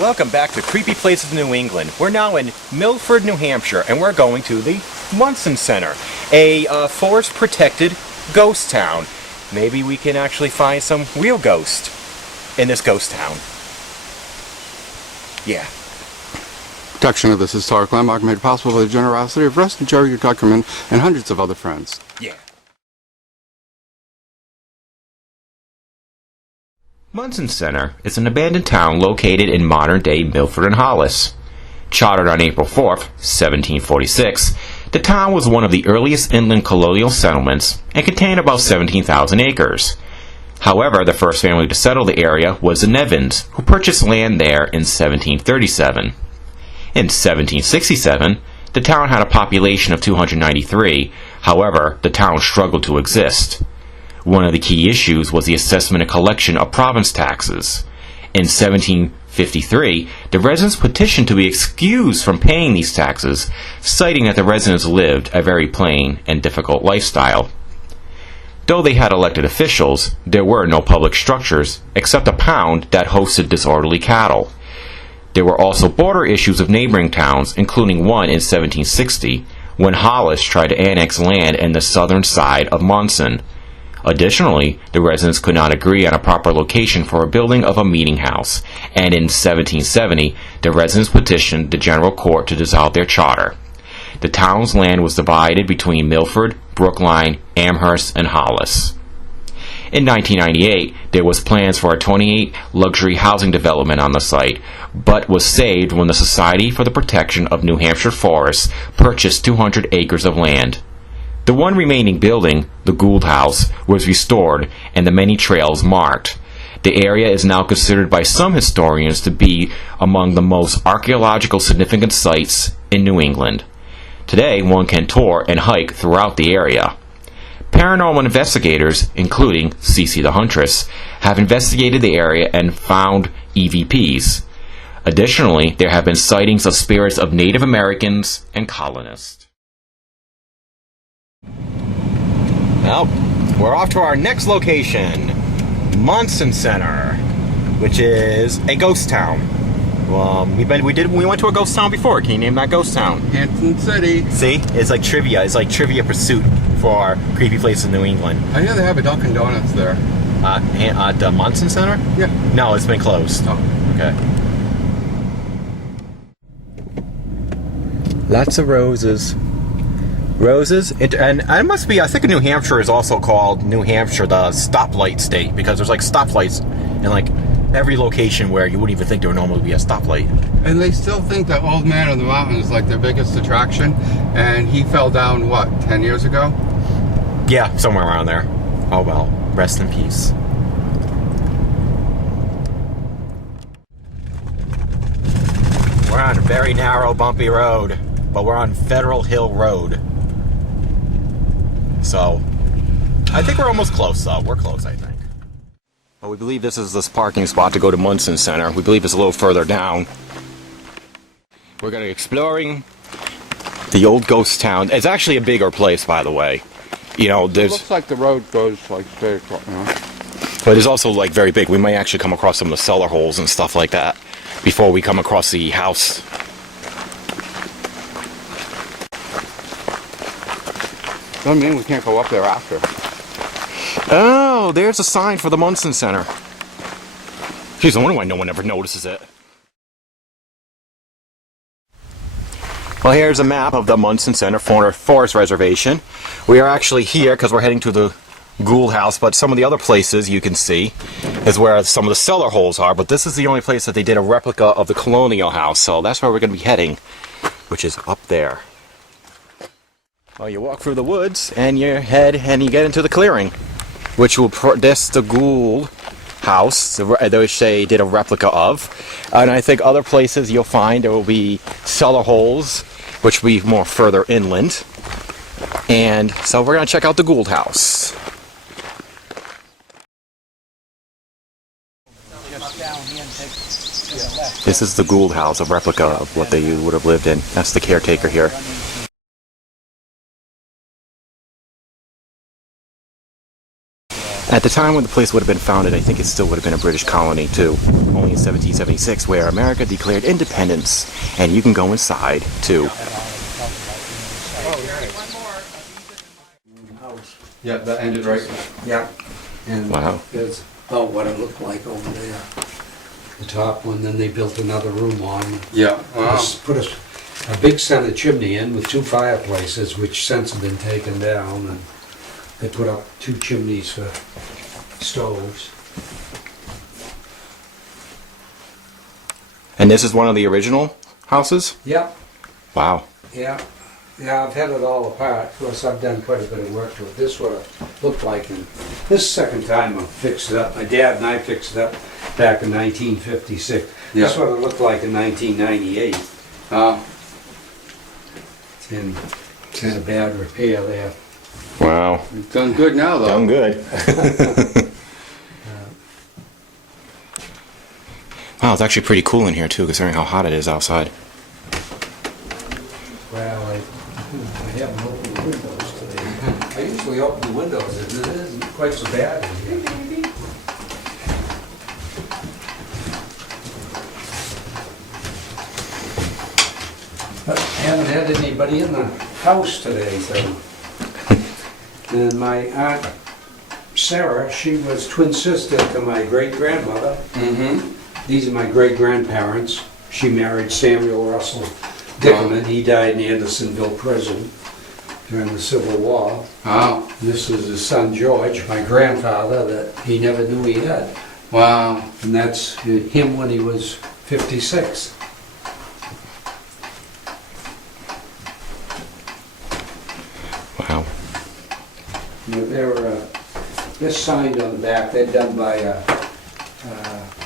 Welcome back to Creepy Places of New England. We're now in Milford, New Hampshire, and we're going to the Monson Center, a forest-protected ghost town. Maybe we can actually find some real ghosts in this ghost town. Yeah. Production of this historic landmark made possible by the generosity of Rusty Jerry Tuckerman and hundreds of other friends. Yeah. Monson Center is an abandoned town located in modern-day Milford and Hollis. Chartered on April 4th, 1746, the town was one of the earliest inland colonial settlements and contained about 17,000 acres. However, the first family to settle the area was the Nevins, who purchased land there in 1737. In 1767, the town had a population of 293. However, the town struggled to exist. One of the key issues was the assessment and collection of province taxes. In 1753, the residents petitioned to be excused from paying these taxes, citing that the residents lived a very plain and difficult lifestyle. Though they had elected officials, there were no public structures except a pound that hosted disorderly cattle. There were also border issues of neighboring towns, including one in 1760, when Hollis tried to annex land in the southern side of Monson. Additionally, the residents could not agree on a proper location for a building of a meeting house, and in 1770, the residents petitioned the General Court to dissolve their charter. The town's land was divided between Milford, Brookline, Amherst, and Hollis. In 1998, there was plans for a 28 luxury housing development on the site, but was saved when the Society for the Protection of New Hampshire Forests purchased 200 acres of land. The one remaining building, the Gould House, was restored and the many trails marked. The area is now considered by some historians to be among the most archaeological significant sites in New England. Today, one can tour and hike throughout the area. Paranormal investigators, including Cece the Huntress, have investigated the area and found EVPs. Additionally, there have been sightings of spirits of Native Americans and colonists. Well, we're off to our next location, Monson Center, which is a ghost town. We went to a ghost town before. Can you name that ghost town? Hampton City. See, it's like trivia. It's like Trivia Pursuit for Creepy Places in New England. I hear they have a Dunkin' Donuts there. At the Monson Center? Yeah. No, it's been closed. Oh. Okay. Lots of roses. Roses, and it must be, I think New Hampshire is also called New Hampshire the stoplight state, because there's like stoplights in like every location where you wouldn't even think there would normally be a stoplight. And they still think the Old Man of the Mountain is like their biggest attraction, and he fell down, what, 10 years ago? Yeah, somewhere around there. Oh well, rest in peace. We're on a very narrow, bumpy road, but we're on Federal Hill Road. So, I think we're almost close, though. We're close, I think. Well, we believe this is this parking spot to go to Monson Center. We believe it's a little further down. We're going to be exploring the old ghost town. It's actually a bigger place, by the way. You know, It looks like the road goes like straight across, you know? But it's also like very big. We might actually come across some of the cellar holes and stuff like that before we come across the house. Doesn't mean we can't go up there after. Oh, there's a sign for the Monson Center. Geez, I wonder why no one ever notices it. Well, here's a map of the Monson Center Forest Reservation. We are actually here because we're heading to the Gould House, but some of the other places you can see is where some of the cellar holes are, but this is the only place that they did a replica of the Colonial House, so that's where we're going to be heading, which is up there. Well, you walk through the woods and you head and you get into the clearing, which will this the Gould House, which they did a replica of. And I think other places you'll find there will be cellar holes, which will be more further inland. And so we're going to check out the Gould House. This is the Gould House, a replica of what they would have lived in. That's the caretaker here. At the time when the place would have been founded, I think it still would have been a British colony too. Only in 1776, where America declared independence, and you can go inside too. Yeah, that ended right. Yeah. And Wow. there's about what it looked like over there. The top one, then they built another room on. Yeah. Wow. Put a big center chimney in with 2 fireplaces, which since have been taken down, and they put up 2 chimneys for stoves. And this is one of the original houses? Yeah, Wow. yeah. Yeah, I've had it all apart. Of course, I've done quite a bit of work to it. This is what it looked like, and this is the second time I've fixed it up. My dad and I fixed it up back in 1956. Yeah. This is what it looked like in 1998. And it's in a bad repair there. Wow. You've done good now, though. Done good. Wow, it's actually pretty cool in here too, considering how hot it is outside. Well, I haven't opened the windows today. I usually open the windows, and it isn't quite so bad in here. But I haven't had anybody in the house today, so. And my Aunt Sarah, she was twin sister to my great-grandmother. Mm-hmm. These are my great-grandparents. She married Samuel Russell Dickerman. He died in Andersonville Prison during the Civil War. Wow. This is his son George, my grandfather, that he never knew he had. Wow. And that's him when he was 56. Wow. They're signed on the back. They're done by a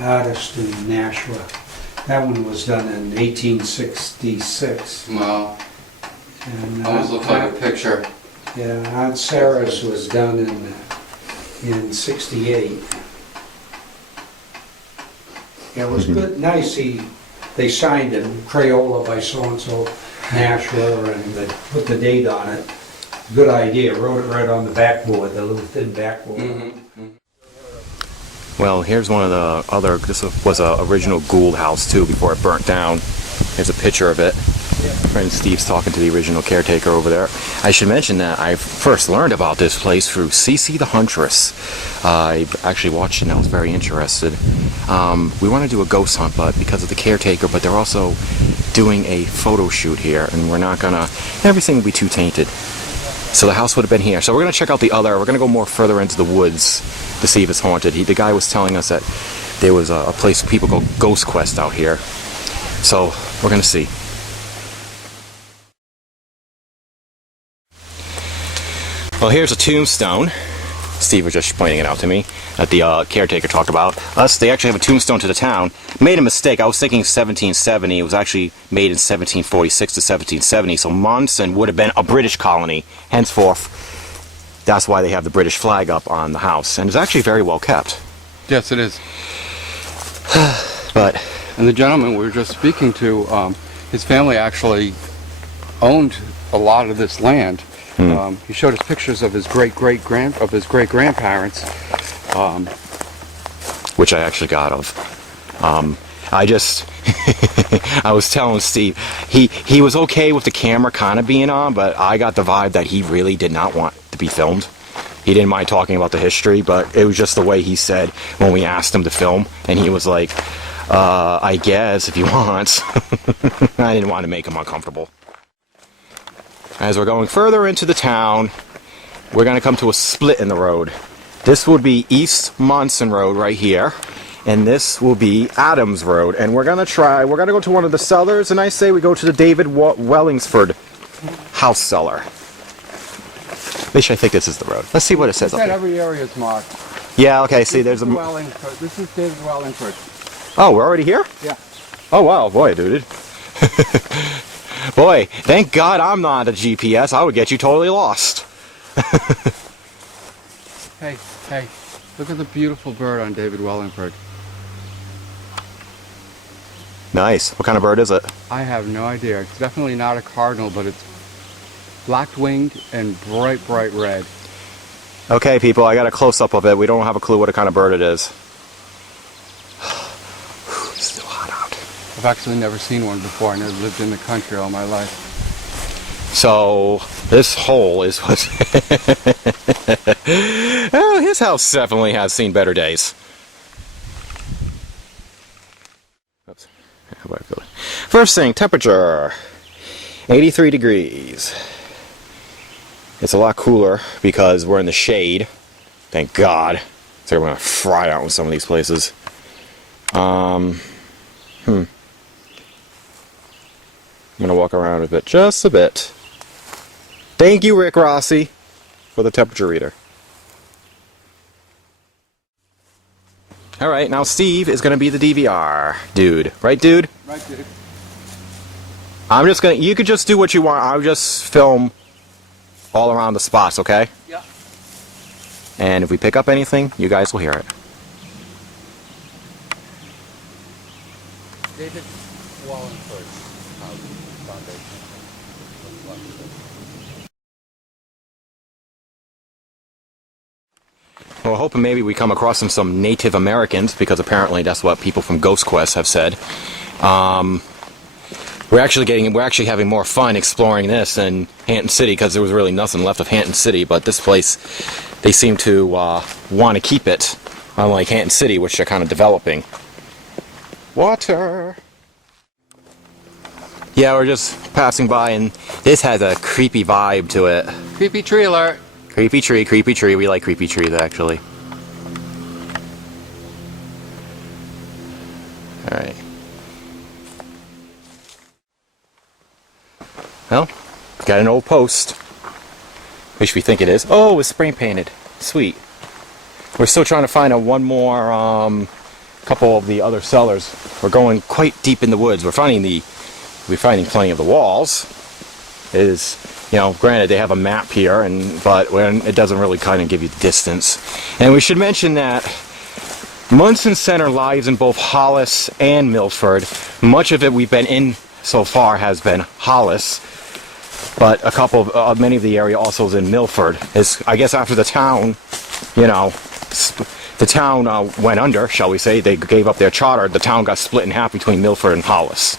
artist in Nashua. That one was done in 1866. Wow. And, Almost looks like a picture. Yeah, Aunt Sarah's was done in 68. Yeah, it was good, nice. They signed it, Crayola by so-and-so, Nashua, and they put the date on it. Good idea, wrote it right on the backboard, the little thin backboard. Mm-hmm. Well, here's one of the other, this was a original Gould House too before it burnt down. Here's a picture of it. Friend Steve's talking to the original caretaker over there. I should mention that I first learned about this place through Cece the Huntress. I actually watched it and I was very interested. We want to do a ghost hunt, but because of the caretaker, but they're also doing a photo shoot here, and we're not gonna, everything will be too tainted. So the house would have been here. So we're gonna check out the other, we're gonna go more further into the woods to see if it's haunted. The guy was telling us that there was a place people go Ghost Quest out here. So we're gonna see. Well, here's a tombstone. Steve was just pointing it out to me that the caretaker talked about. They actually have a tombstone to the town. Made a mistake. I was thinking 1770. It was actually made in 1746 to 1770. So Monson would have been a British colony. Henceforth, that's why they have the British flag up on the house. And it's actually very well kept. Yes, it is. But And the gentleman we were just speaking to, his family actually owned a lot of this land. He showed us pictures of his great-grandparents. which I actually got of. I just, I was telling Steve, he was okay with the camera kind of being on, but I got the vibe that he really did not want to be filmed. He didn't mind talking about the history, but it was just the way he said when we asked him to film, and he was like, I guess if you want. I didn't want to make him uncomfortable. As we're going further into the town, we're going to come to a split in the road. This would be East Monson Road right here, and this will be Adams Road. And we're going to go to one of the cellars, and I say we go to the David Wellingsford house cellar. At least I think this is the road. Let's see what it says up Not here. every area is marked. Yeah, okay, see, there's a... This is David Wellingford. Oh, we're already here? Yeah. Oh, wow, boy, dude. Boy, thank God I'm not a GPS. I would get you totally lost. Hey, look at the beautiful bird on David Wellingford. Nice. What kind of bird is it? I have no idea. It's definitely not a cardinal, but it's black-winged and bright red. Okay, people, I got a close-up of it. We don't have a clue what kind of bird it is. It's still hot out. I've actually never seen one before. I never lived in the country all my life. So, this hole is what... Well, his house definitely has seen better days. Oops. How do I feel it? First thing, temperature. 83 degrees. It's a lot cooler because we're in the shade. Thank God. So we're going to fry out in some of these places. I'm going to walk around a bit, just a bit. Thank you, Rick Rossi, for the temperature reader. Alright, now Steve is going to be the DVR dude. Right, dude? Right, dude. I'm just going to... You could just do what you want. I'll just film all around the spots, okay? Yeah. And if we pick up anything, you guys will hear it. David Wallingford Foundation. Well, hoping maybe we come across some Native Americans, because apparently that's what people from Ghost Quest have said. We're actually having more fun exploring this than Hampton City, because there was really nothing left of Hampton City. But this place, they seem to want to keep it, unlike Hampton City, which they're kind of developing. Water. Yeah, we're just passing by, and this has a creepy vibe to it. Creepy tree alert. Creepy tree, creepy tree. We like creepy trees, actually. Alright. Well, got an old post. Which we think it is. Oh, it's spray painted. Sweet. We're still trying to find one more couple of the other cellars. We're going quite deep in the woods. We're finding plenty of the walls. Granted they have a map here, but it doesn't really kind of give you the distance. And we should mention that Monson Center lies in both Hollis and Milford. Much of it we've been in so far has been Hollis, but many of the area also is in Milford. I guess after the town, the town went under, shall we say, they gave up their charter, the town got split in half between Milford and Hollis.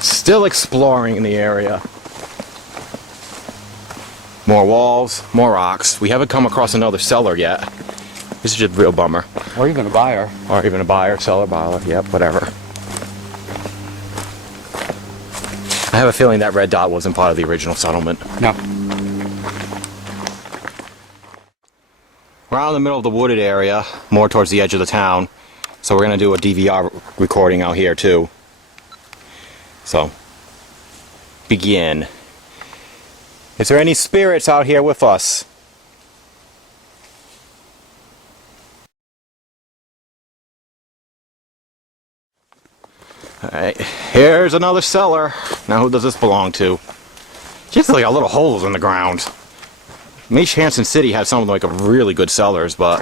Still exploring in the area. More walls, more rocks. We haven't come across another cellar yet. This is just a real bummer. Or even a buyer. Or even a buyer, cellar, boiler, yep, whatever. I have a feeling that red dot wasn't part of the original settlement. No. We're out in the middle of the wooded area, more towards the edge of the town. So we're going to do a DVR recording out here too. So, begin. Is there any spirits out here with us? Alright, here's another cellar. Now who does this belong to? Just like a little holes in the ground. Maybe Hampton City has some like a really good cellars, but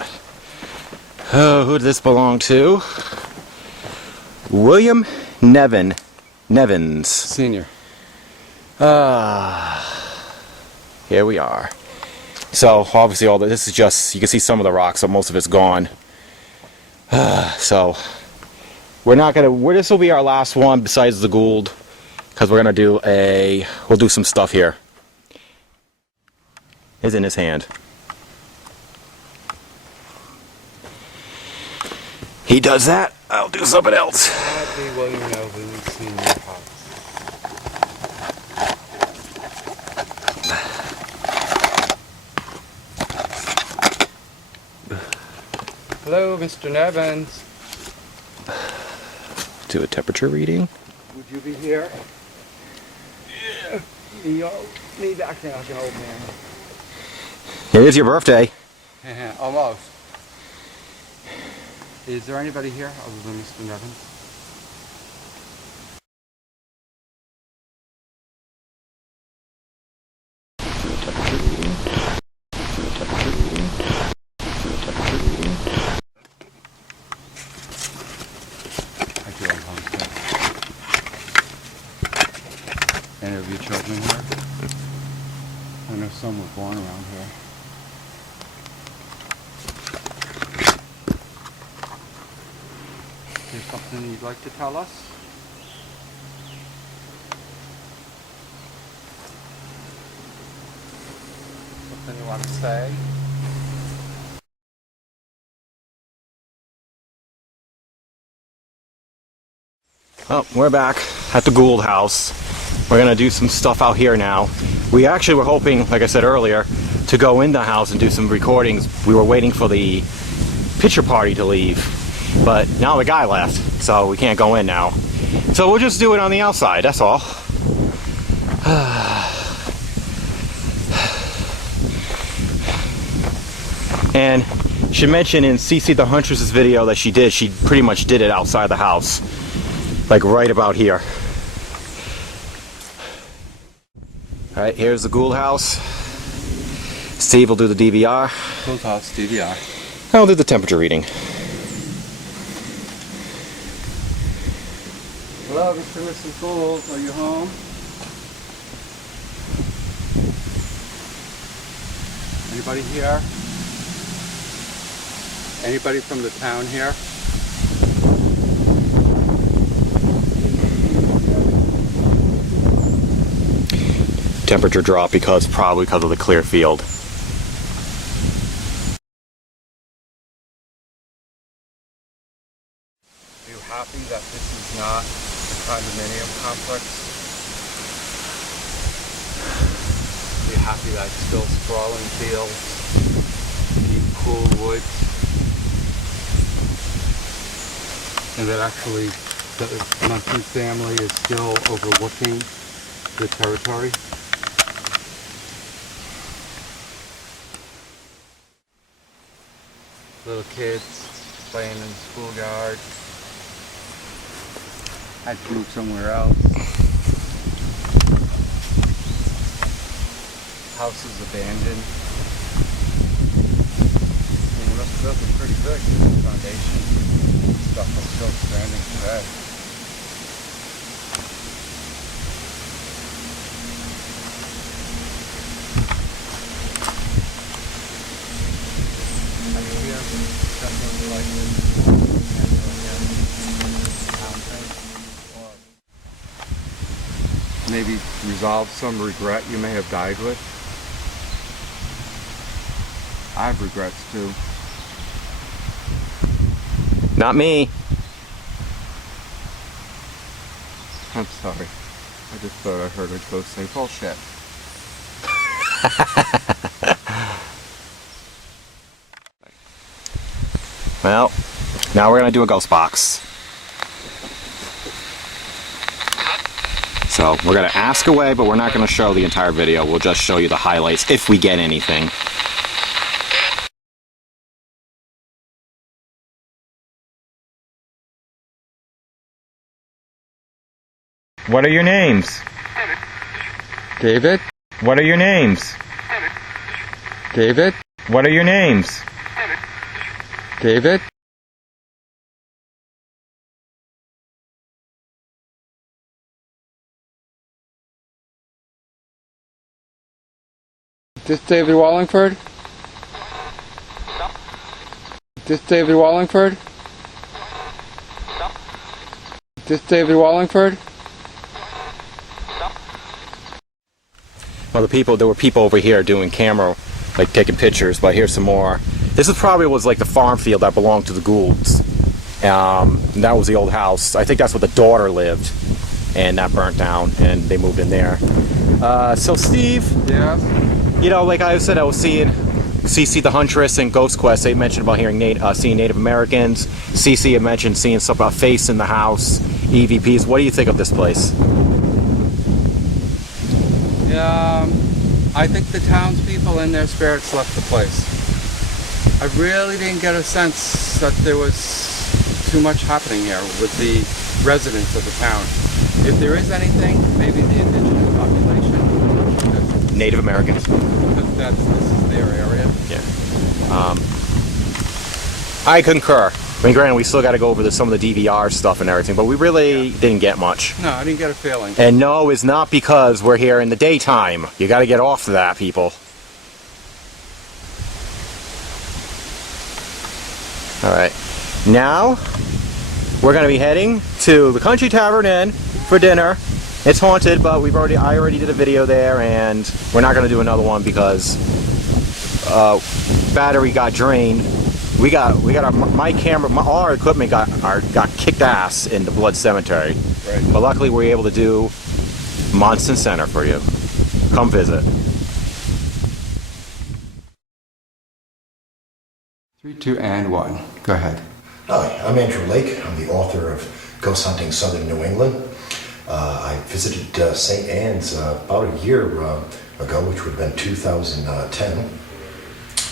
who does this belong to? William Nevins. Senior. Here we are. So obviously all this is just, you can see some of the rocks, so most of it's gone. So we're not gonna, this will be our last one besides the Gould, because we're gonna we'll do some stuff here. It's in his hand. He does that, I'll do something else. Happy William Nevins Senior House. Hello, Mr. Nevins. Do a temperature reading. Would you be here? Yeah. Me back there like an old man. It is your birthday. Almost. Is there anybody here other than Mr. Nevins? I do have homestead. Any of your children here? born around here. There's something you'd like to tell us? Something you want to say? Oh, we're back at the Gould House. We're gonna do some stuff out here now. We actually were hoping, like I said earlier, to go in the house and do some recordings. We were waiting for the picture party to leave, but now the guy left, so we can't go in now. So we'll just do it on the outside, that's all. And she mentioned in CC the Huntress's video that she pretty much did it outside the house. Like right about here. Alright, here's the Gould House. Steve will do the DVR. Gould House, DVR. I'll do the temperature reading. Hello, Mr. and Mrs. Gould. Are you home? Anybody here? Anybody from the town here? Temperature drop probably because of the clear field. Are you happy that this is not a condominium complex? Are you happy that it's still sprawling fields, deep cool woods, and that actually the Monson family is still overlooking the territory? Little kids playing in the schoolyard. Had to move somewhere else. House is abandoned. It must have been pretty good. The foundation stuff is still standing today. Maybe resolve some regret you may have died with. I have regrets too. Not me. I'm sorry. I just thought I heard a ghost say bullshit. Well, now we're gonna do a ghost box. So we're gonna ask away, but we're not gonna show the entire video. We'll just show you the highlights if we get anything. What are your names? David? What are your names? David? What are your names? David? This David Wallingford? This David Wallingford? This David Wallingford? Well, there were people over here doing camera, like taking pictures, but here's some more. This is probably was like the farm field that belonged to the Goulds. And that was the old house. I think that's where the daughter lived, and that burnt down, and they moved in there. So Steve, Yeah. you know, like I said, I was seeing CC the Huntress and Ghost Quest. They mentioned about seeing Native Americans. CC had mentioned seeing some face in the house, EVPs. What do you think of this place? I think the townspeople and their spirits left the place. I really didn't get a sense that there was too much happening here with the residents of the town. If there is anything, maybe the indigenous population. Native Americans. This is their area. Yeah. I concur. I mean, granted, we still got to go over some of the DVR stuff and everything, but we really didn't get much. No, I didn't get a feeling. And no is not because we're here in the daytime. You got to get off of that, people. All right. Now we're going to be heading to the Country Tavern Inn for dinner. It's haunted, but I already did a video there, and we're not going to do another one because battery got drained. We got my camera, all our equipment got kicked ass in the Blood Cemetery. Right. But luckily, we were able to do Monson Center for you. Come visit. 3, 2, and 1. Go ahead. Hi, I'm Andrew Lake. I'm the author of Ghost Hunting Southern New England. I visited St. Anne's about a year ago, which would have been 2010,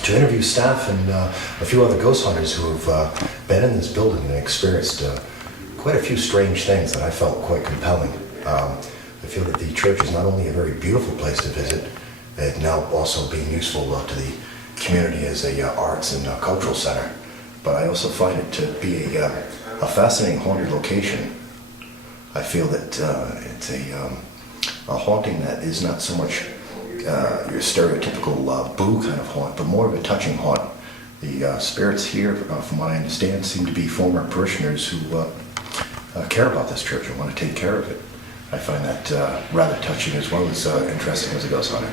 to interview staff and a few other ghost hunters who have been in this building and experienced quite a few strange things that I felt quite compelling. I feel that the church is not only a very beautiful place to visit, it now also being useful to the community as a arts and cultural center, but I also find it to be a fascinating haunted location. I feel that it's a haunting that is not so much your stereotypical boo kind of haunt, but more of a touching haunt. The spirits here, from what I understand, seem to be former parishioners who care about this church and want to take care of it. I find that rather touching as well as interesting as a ghost hunter.